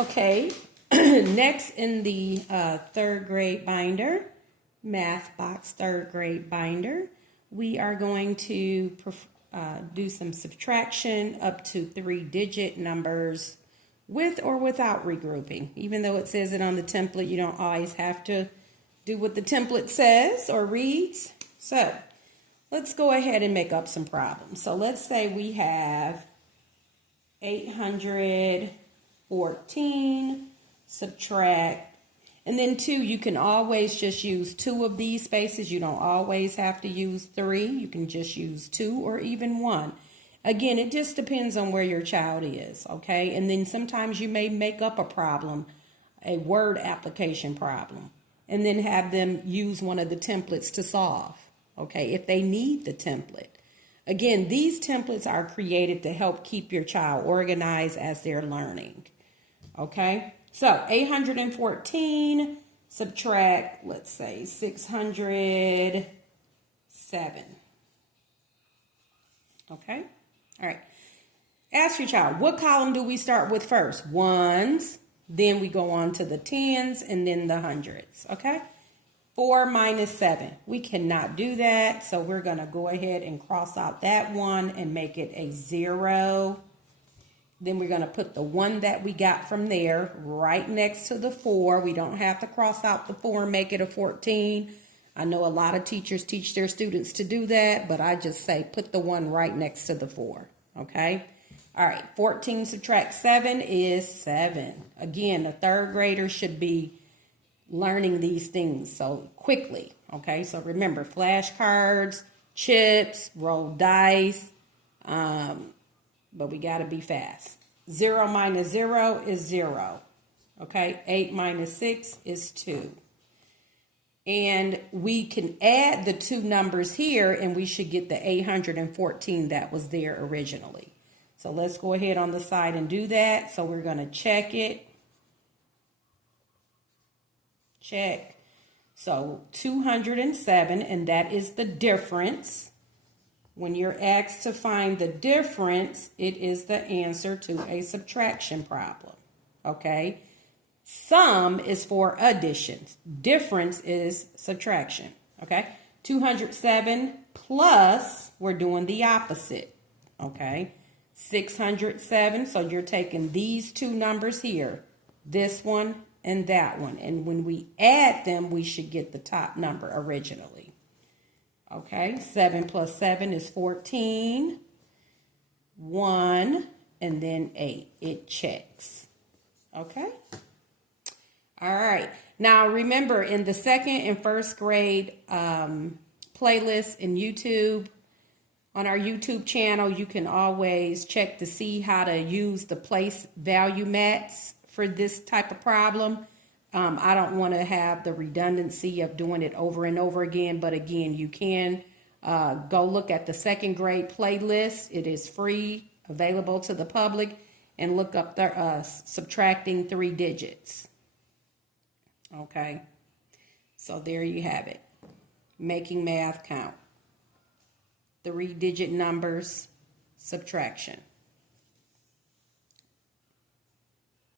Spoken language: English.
Okay, next in the third grade binder, math box third grade binder, we are going to do some subtraction up to 3-digit numbers with or without regrouping. Even though it says it on the template, you don't always have to do what the template says or reads. So let's go ahead and make up some problems. So let's say we have 814 subtract, and then 2, you can always just use 2 of these spaces. You don't always have to use 3. You can just use 2 or even 1. Again, it just depends on where your child is, okay? And then sometimes you may make up a problem, a word application problem, and then have them use one of the templates to solve, okay, if they need the template. Again, these templates are created to help keep your child organized as they're learning, okay? So 814 subtract, let's say 607, okay? All right. Ask your child, what column do we start with first? Ones, then we go on to the tens, and then the hundreds, okay? 4 minus 7. We cannot do that, so we're going to go ahead and cross out that 1 and make it a 0. Then we're going to put the 1 that we got from there right next to the 4. We don't have to cross out the 4 and make it a 14. I know a lot of teachers teach their students to do that, but I just say put the 1 right next to the 4, okay? All right, 14 subtract 7 is 7. Again, a third grader should be learning these things so quickly, okay? So remember, flashcards, chips, roll dice, but we got to be fast. 0 minus 0 is 0, okay? 8 minus 6 is 2. And we can add the 2 numbers here, and we should get the 814 that was there originally. So let's go ahead on the side and do that. So we're going to check it. Check. So 207, and that is the difference. When you're asked to find the difference, it is the answer to a subtraction problem, okay? Sum is for addition. Difference is subtraction, okay? 207 plus, we're doing the opposite, okay? 607, so you're taking these 2 numbers here, this one and that one. And when we add them, we should get the top number originally. Okay, 7 plus 7 is 14. 1 and then 8. It checks. Okay. All right. Now remember, in the second and first grade playlist in YouTube, on our YouTube channel, you can always check to see how to use the place value mats for this type of problem. I don't want to have the redundancy of doing it over and over again, but again, you can go look at the second grade playlist. It is free, available to the public, and look up the subtracting 3 digits. Okay, so there you have it. Making math count. 3-digit numbers, subtraction.